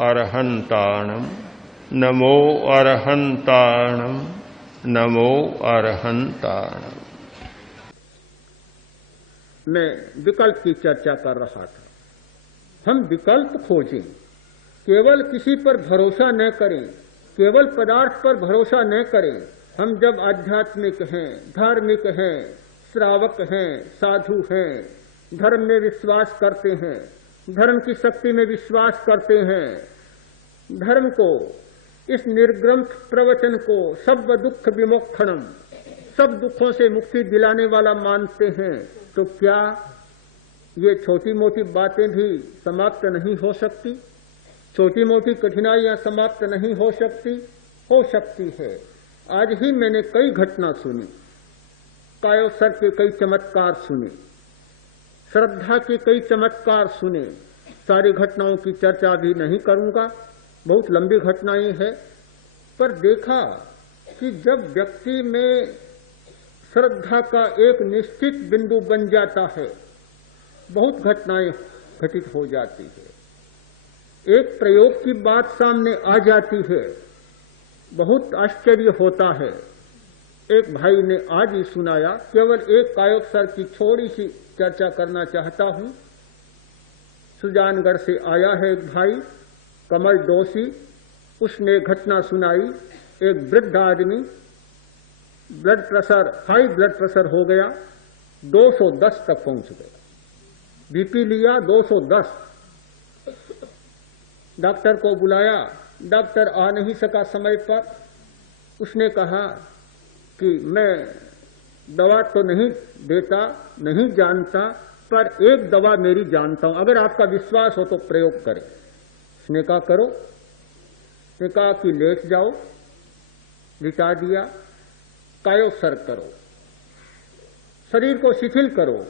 अरहंताणम नमो अरहंताणम नमो अरहंताणम। मैं विकल्प की चर्चा कर रहा था। हम विकल्प खोजें, केवल किसी पर भरोसा न करें, केवल पदार्थ पर भरोसा न करें। हम जब आध्यात्मिक हैं, धार्मिक हैं, श्रावक हैं, साधु हैं, धर्म में विश्वास करते हैं, धर्म की शक्ति में विश्वास करते हैं, धर्म को, इस निर्ग्रंथ प्रवचन को सब दुख विमोक्षणम, सब दुखों से मुक्ति दिलाने वाला मानते हैं, तो क्या ये छोटी मोटी बातें भी समाप्त नहीं हो सकती? छोटी मोटी कठिनाइयां समाप्त नहीं हो सकती? हो सकती है। आज ही मैंने कई घटना सुनी, कायोसर के कई चमत्कार सुने, श्रद्धा के कई चमत्कार सुने। सारी घटनाओं की चर्चा भी नहीं करूंगा, बहुत लंबी घटनाएं हैं, पर देखा कि जब व्यक्ति में श्रद्धा का एक निश्चित बिंदु बन जाता है, बहुत घटनाएं घटित हो जाती है। एक प्रयोग की बात सामने आ जाती है, बहुत आश्चर्य होता है। एक भाई ने आज ही सुनाया, केवल एक कायोत्सर की थोड़ी सी चर्चा करना चाहता हूं। सुजानगढ़ से आया है एक भाई, कमल डोसी, उसने घटना सुनाई। एक वृद्ध आदमी, blood pressure, high blood pressure हो गया, 210 तक पहुंच गया, बीपी लिया 210। डॉक्टर को बुलाया, डॉक्टर आ नहीं सका समय पर। उसने कहा कि मैं दवा तो नहीं देता, नहीं जानता, पर एक दवा मेरी जानता हूं, अगर आपका विश्वास हो तो प्रयोग करें। उसने कहा करो। उसने कहा कि लेट जाओ, लिटा दिया। कायोसर करो, शरीर को शिथिल करो।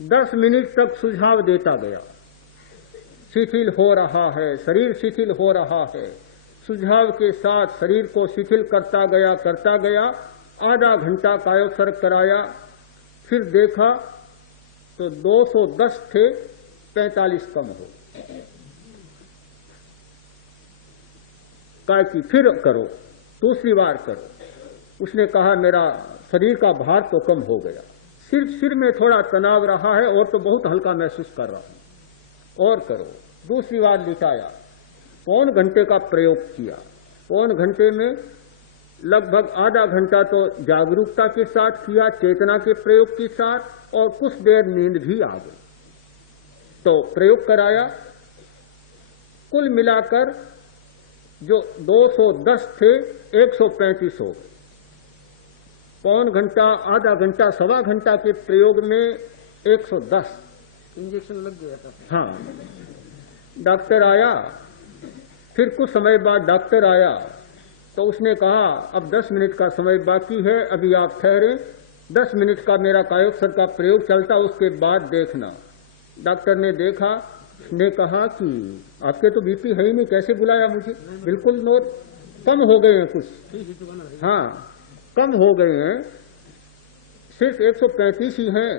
10 मिनट तक सुझाव देता गया, शिथिल हो रहा है, शरीर शिथिल हो रहा है। सुझाव के साथ शरीर को शिथिल करता गया। आधा घंटा कायोसर कराया, फिर देखा तो 210 थे, 45 कम हो। कहा कि फिर करो, दूसरी बार करो। उसने कहा मेरा शरीर का भार तो कम हो गया, सिर्फ सिर में थोड़ा तनाव रहा है और तो बहुत हल्का महसूस कर रहा हूं, और करो। दूसरी बार लिटाया, पौन घंटे का प्रयोग किया। पौन घंटे में लगभग आधा घंटा तो जागरूकता के साथ किया, चेतना के प्रयोग के साथ, और कुछ देर नींद भी आ गई। तो प्रयोग कराया, कुल मिलाकर जो 210 थे 135 हो गए। पौन घंटा, आधा घंटा, सवा घंटा के प्रयोग में 110 इंजेक्शन लग गया था। हाँ, डॉक्टर आया, फिर कुछ समय बाद डॉक्टर आया तो उसने कहा अब 10 मिनट का समय बाकी है, अभी आप ठहरे, 10 मिनट का मेरा कायोत्सर का प्रयोग चलता, उसके बाद देखना। डॉक्टर ने देखा, ने कहा कि आपके तो बीपी है ही नहीं, कैसे बुलाया मुझे? बिल्कुल नोट कम हो गए हैं कुछ, हाँ कम हो गए हैं, सिर्फ 135 ही हैं।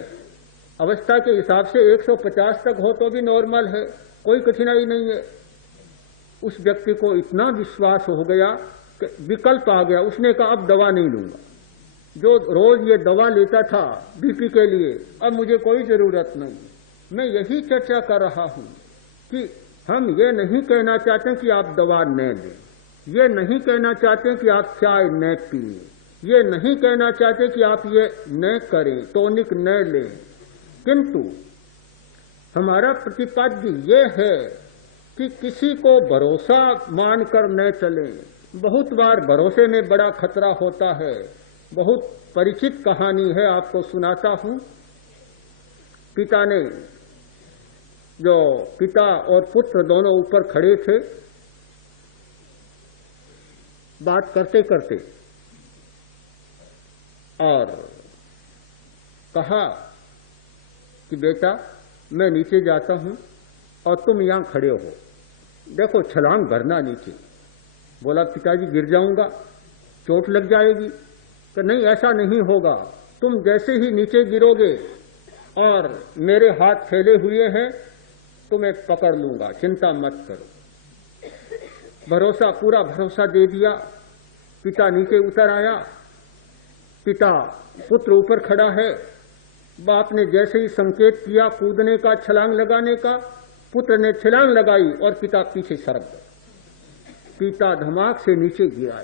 अवस्था के हिसाब से 150 तक हो तो भी नॉर्मल है, कोई कठिनाई नहीं है। उस व्यक्ति को इतना विश्वास हो गया कि विकल्प आ गया। उसने कहा अब दवा नहीं लूंगा, जो रोज ये दवा लेता था बीपी के लिए, अब मुझे कोई जरूरत नहीं। मैं यही चर्चा कर रहा हूं कि हम ये नहीं कहना चाहते कि आप दवा न लें, ये नहीं कहना चाहते कि आप चाय न पिए, ये नहीं कहना चाहते कि आप ये न करें, टॉनिक न लें, किंतु हमारा प्रतिपाद्य ये है कि किसी को भरोसा मानकर न चलें। बहुत बार भरोसे में बड़ा खतरा होता है। बहुत परिचित कहानी है, आपको सुनाता हूं। पिता ने, जो पिता और पुत्र दोनों ऊपर खड़े थे, बात करते करते, और कहा कि बेटा मैं नीचे जाता हूं और तुम यहां खड़े हो, देखो छलांग भरना नीचे। बोला पिताजी गिर जाऊंगा, चोट लग जाएगी। कि नहीं ऐसा नहीं होगा, तुम जैसे ही नीचे गिरोगे और मेरे हाथ फैले हुए हैं, तुम्हें पकड़ लूंगा, चिंता मत करो। भरोसा, पूरा भरोसा दे दिया। पिता नीचे उतर आया, पिता पुत्र ऊपर खड़ा है। बाप ने जैसे ही संकेत किया कूदने का, छलांग लगाने का, पुत्र ने छलांग लगाई और पिता पीछे सरक गए। पिता धमाक से नीचे गिरा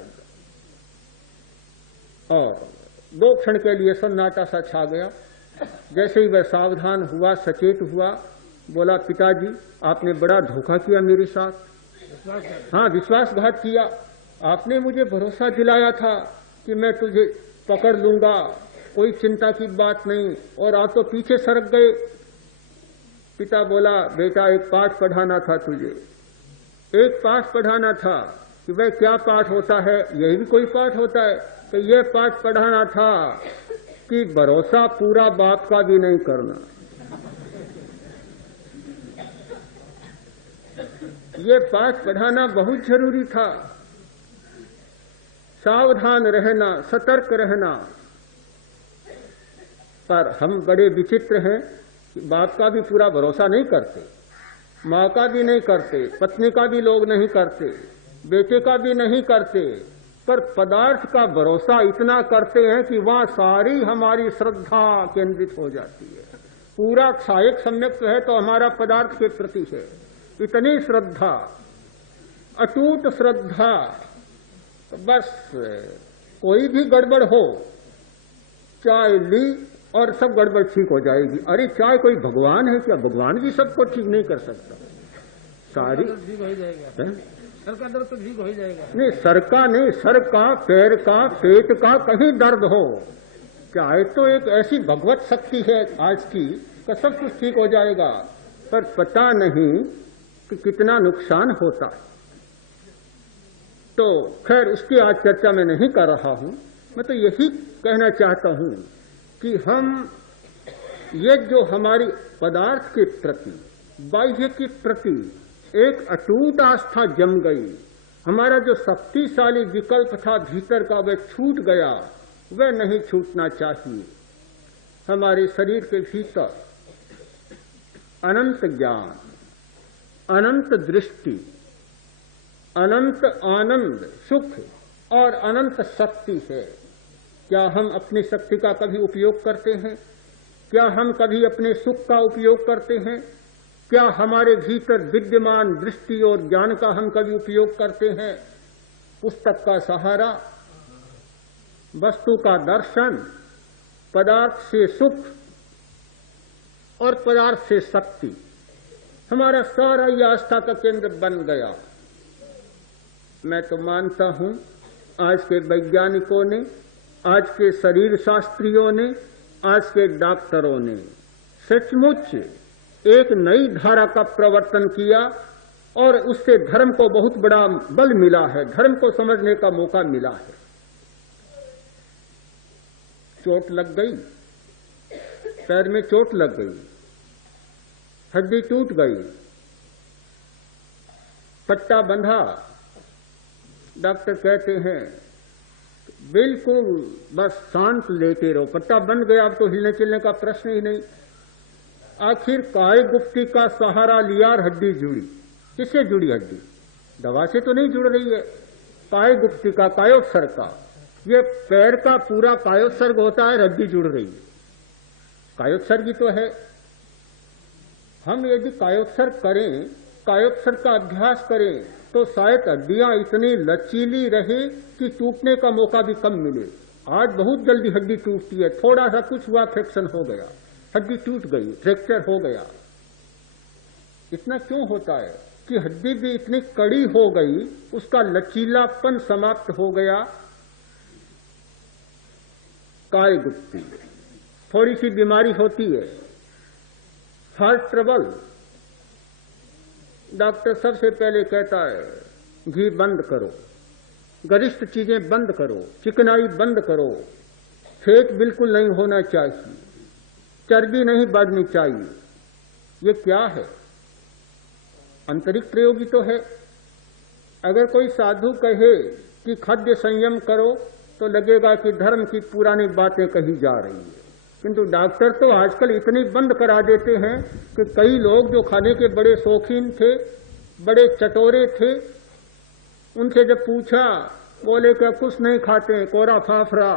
और 2 क्षण के लिए सन्नाटा सा छा गया। जैसे ही वह सावधान हुआ, सचेत हुआ, बोला, पिताजी आपने बड़ा धोखा किया मेरे साथ। हाँ, विश्वासघात किया। आपने मुझे भरोसा दिलाया था कि मैं तुझे पकड़ लूंगा, कोई चिंता की बात नहीं, और आप तो पीछे सरक गए। पिता बोला, बेटा एक पाठ पढ़ाना था तुझे, एक पाठ पढ़ाना था। कि वह क्या पाठ होता है? यही भी कोई पाठ होता है? तो यह पाठ पढ़ाना था कि भरोसा पूरा बाप का भी नहीं करना। ये पाठ पढ़ाना बहुत जरूरी था। सावधान रहना, सतर्क रहना। पर हम बड़े विचित्र हैं कि बाप का भी पूरा भरोसा नहीं करते, माँ का भी नहीं करते, पत्नी का भी लोग नहीं करते, बेटे का भी नहीं करते, पर पदार्थ का भरोसा इतना करते हैं कि वहां सारी हमारी श्रद्धा केंद्रित हो जाती है। पूरा क्षायक सम्यक है तो हमारा पदार्थ के प्रति है। इतनी श्रद्धा, अटूट श्रद्धा, तो बस कोई भी गड़बड़ हो, चाय ली और सब गड़बड़ ठीक हो जाएगी। अरे चाहे कोई भगवान है क्या? भगवान भी सबको ठीक नहीं कर सकता। सारी ठीक हो जाएगा, सर का दर्द तो ठीक हो जाएगा। नहीं, सर का नहीं, सर का, पैर का, पेट का कहीं दर्द हो, चाहे तो एक ऐसी भगवत शक्ति है आज की कि सब कुछ ठीक हो जाएगा। पर पता नहीं कि कितना नुकसान होता है। तो खैर इसकी आज चर्चा मैं नहीं कर रहा हूं। मैं तो यही कहना चाहता हूं कि हम ये जो हमारी पदार्थ के प्रति, बाह्य के प्रति एक अटूट आस्था जम गई, हमारा जो शक्तिशाली विकल्प था भीतर का वह छूट गया, वह नहीं छूटना चाहिए। हमारे शरीर के भीतर अनंत ज्ञान, अनंत दृष्टि, अनंत आनंद, सुख और अनंत शक्ति है। क्या हम अपनी शक्ति का कभी उपयोग करते हैं? क्या हम कभी अपने सुख का उपयोग करते हैं? क्या हमारे भीतर विद्यमान दृष्टि और ज्ञान का हम कभी उपयोग करते हैं? पुस्तक का सहारा, वस्तु का दर्शन, पदार्थ से सुख और पदार्थ से शक्ति, हमारा सारा ये आस्था का केंद्र बन गया। मैं तो मानता हूं आज के वैज्ञानिकों ने, आज के शरीर शास्त्रियों ने, आज के डॉक्टरों ने सचमुच एक नई धारा का प्रवर्तन किया और उससे धर्म को बहुत बड़ा बल मिला है, धर्म को समझने का मौका मिला है। चोट लग गई, पैर में चोट लग गई, हड्डी टूट गई, पट्टा बंधा, डॉक्टर कहते हैं बिल्कुल बस शांत लेटे रहो, पट्टा बंध गया, अब तो हिलने चलने का प्रश्न ही नहीं। आखिर काय गुप्ती का सहारा लिया और हड्डी जुड़ी। किससे जुड़ी हड्डी? दवा से तो नहीं जुड़ रही है। काय गुप्ती का, कायोत्सर्ग का, ये पैर का पूरा कायोत्सर्ग होता है, हड्डी जुड़ रही है। कायोत्सर्ग ही तो है। हम यदि कायोत्सर्ग करें, कायोत्सर्ग का अभ्यास करें, तो शायद हड्डियां इतनी लचीली रहे कि टूटने का मौका भी कम मिले। आज बहुत जल्दी हड्डी टूटती है, थोड़ा सा कुछ हुआ, फ्रैक्शन हो गया, हड्डी टूट गई, फ्रैक्चर हो गया। इतना क्यों होता है कि हड्डी भी इतनी कड़ी हो गई, उसका लचीलापन समाप्त हो गया। काय गुप्ती, थोड़ी सी बीमारी होती है, हार्ट ट्रबल, डॉक्टर सबसे पहले कहता है घी बंद करो, गरिष्ठ चीजें बंद करो, चिकनाई बंद करो, फैट बिल्कुल नहीं होना चाहिए, चर्बी नहीं बढ़नी चाहिए। ये क्या है? आंतरिक प्रयोग ही तो है। अगर कोई साधु कहे कि खाद्य संयम करो तो लगेगा कि धर्म की पुरानी बातें कही जा रही है, किंतु डॉक्टर तो आजकल इतनी बंद करा देते हैं कि कई लोग जो खाने के बड़े शौकीन थे, बड़े चटोरे थे, उनसे जब पूछा, बोले क्या कुछ नहीं खाते, कोरा फाफरा,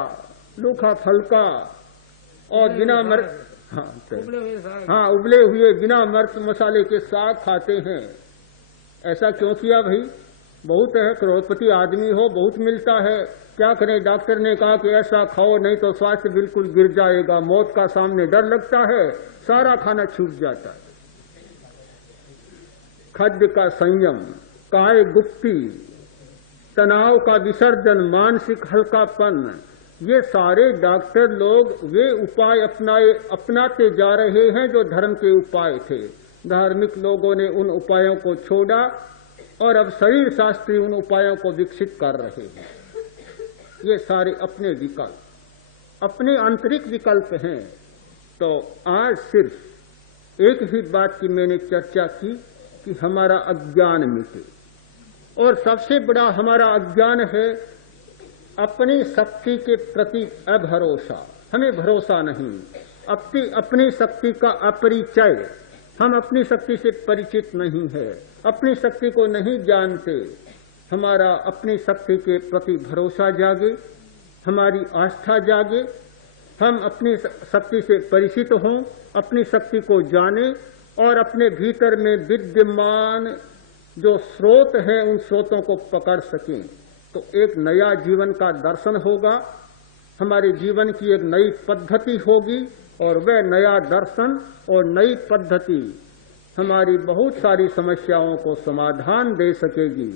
लूखा फलका और बिना उबले हुए बिना मिर्च मसाले के साग खाते हैं। ऐसा क्यों किया भाई? बहुत है, करोड़पति आदमी हो, बहुत मिलता है, क्या करें? डॉक्टर ने कहा कि ऐसा खाओ नहीं तो स्वास्थ्य बिल्कुल गिर जाएगा, मौत का सामने डर लगता है, सारा खाना छूट जाता है। खाद्य का संयम, काय गुप्ती, तनाव का विसर्जन, मानसिक हल्कापन, ये सारे डॉक्टर लोग वे उपाय अपनाते जा रहे हैं जो धर्म के उपाय थे। धार्मिक लोगों ने उन उपायों को छोड़ा और अब शरीर शास्त्री उन उपायों को विकसित कर रहे हैं। ये सारे अपने विकल्प, अपने आंतरिक विकल्प हैं। तो आज सिर्फ एक ही बात की मैंने चर्चा की कि हमारा अज्ञान मिटे, और सबसे बड़ा हमारा अज्ञान है अपनी शक्ति के प्रति अभरोसा। हमें भरोसा नहीं, अपनी शक्ति का अपरिचय, हम अपनी शक्ति से परिचित नहीं है, अपनी शक्ति को नहीं जानते। हमारा अपनी शक्ति के प्रति भरोसा जागे, हमारी आस्था जागे, हम अपनी शक्ति से परिचित हों, अपनी शक्ति को जाने और अपने भीतर में विद्यमान जो स्रोत है उन स्रोतों को पकड़ सकें, तो एक नया जीवन का दर्शन होगा, हमारे जीवन की एक नई पद्धति होगी, और वह नया दर्शन और नई पद्धति हमारी बहुत सारी समस्याओं को समाधान दे सकेगी।